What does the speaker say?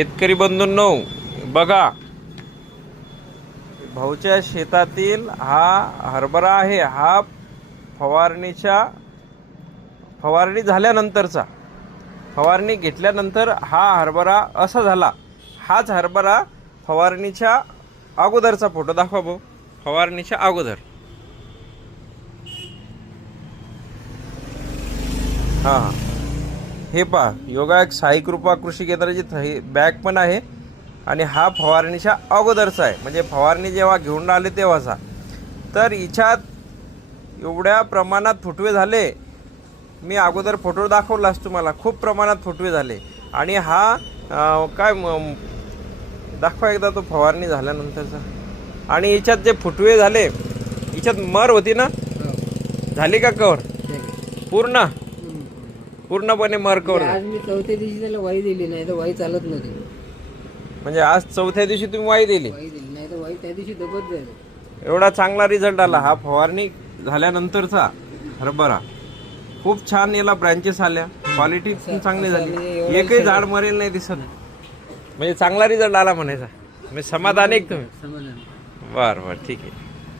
शेतकरी बंधूंनो बघा, भाऊच्या शेतातील हा हरभरा आहे. हा फवारणी झाल्यानंतरचा, फवारणी घेतल्यानंतर हा हरभरा असा झाला. हाच हरभरा फवारणीच्या अगोदरचा फोटो दाखवा भाऊ. फवारणीच्या अगोदर हा हे पहा, योगायोग साई कृपा कृषी केंद्राची बॅग पण आहे आणि हा फवारणीच्या अगोदरचा आहे, म्हणजे फवारणी जेव्हा घेऊन आले तेव्हाचा. तर हिच्यात एवढ्या प्रमाणात फुटवे झाले. मी अगोदर फोटो दाखवलाच तुम्हाला, खूप प्रमाणात फुटवे झाले. आणि हा दाखवा एकदा तो फवारणी झाल्यानंतरचा. आणि याच्यात जे फुटवे झाले, याच्यात मर होती ना, झाली का कवर पूर्णपणे मर कवर? आज मी चौथ्या दिवशी त्याला वाई दिली, नाही तर वाई चालत नव्हती. म्हणजे आज चौथ्या दिवशी तुम्ही वाई दिली, नाही तर वाई त्या दिवशी दबत जायचं. एवढा चांगला रिझल्ट आला हा फवारणी झाल्यानंतरचा हरभरा. खूप छान याला ब्रँचेस आल्या, क्वालिटी चांगली झाली, एकही झाड मरेल नाही दिसत. म्हणजे चांगला रिझल्ट आला म्हणायचा. म्हणजे समाधानी एक तुम्ही? समाधान. बरं बरं, ठीक आहे.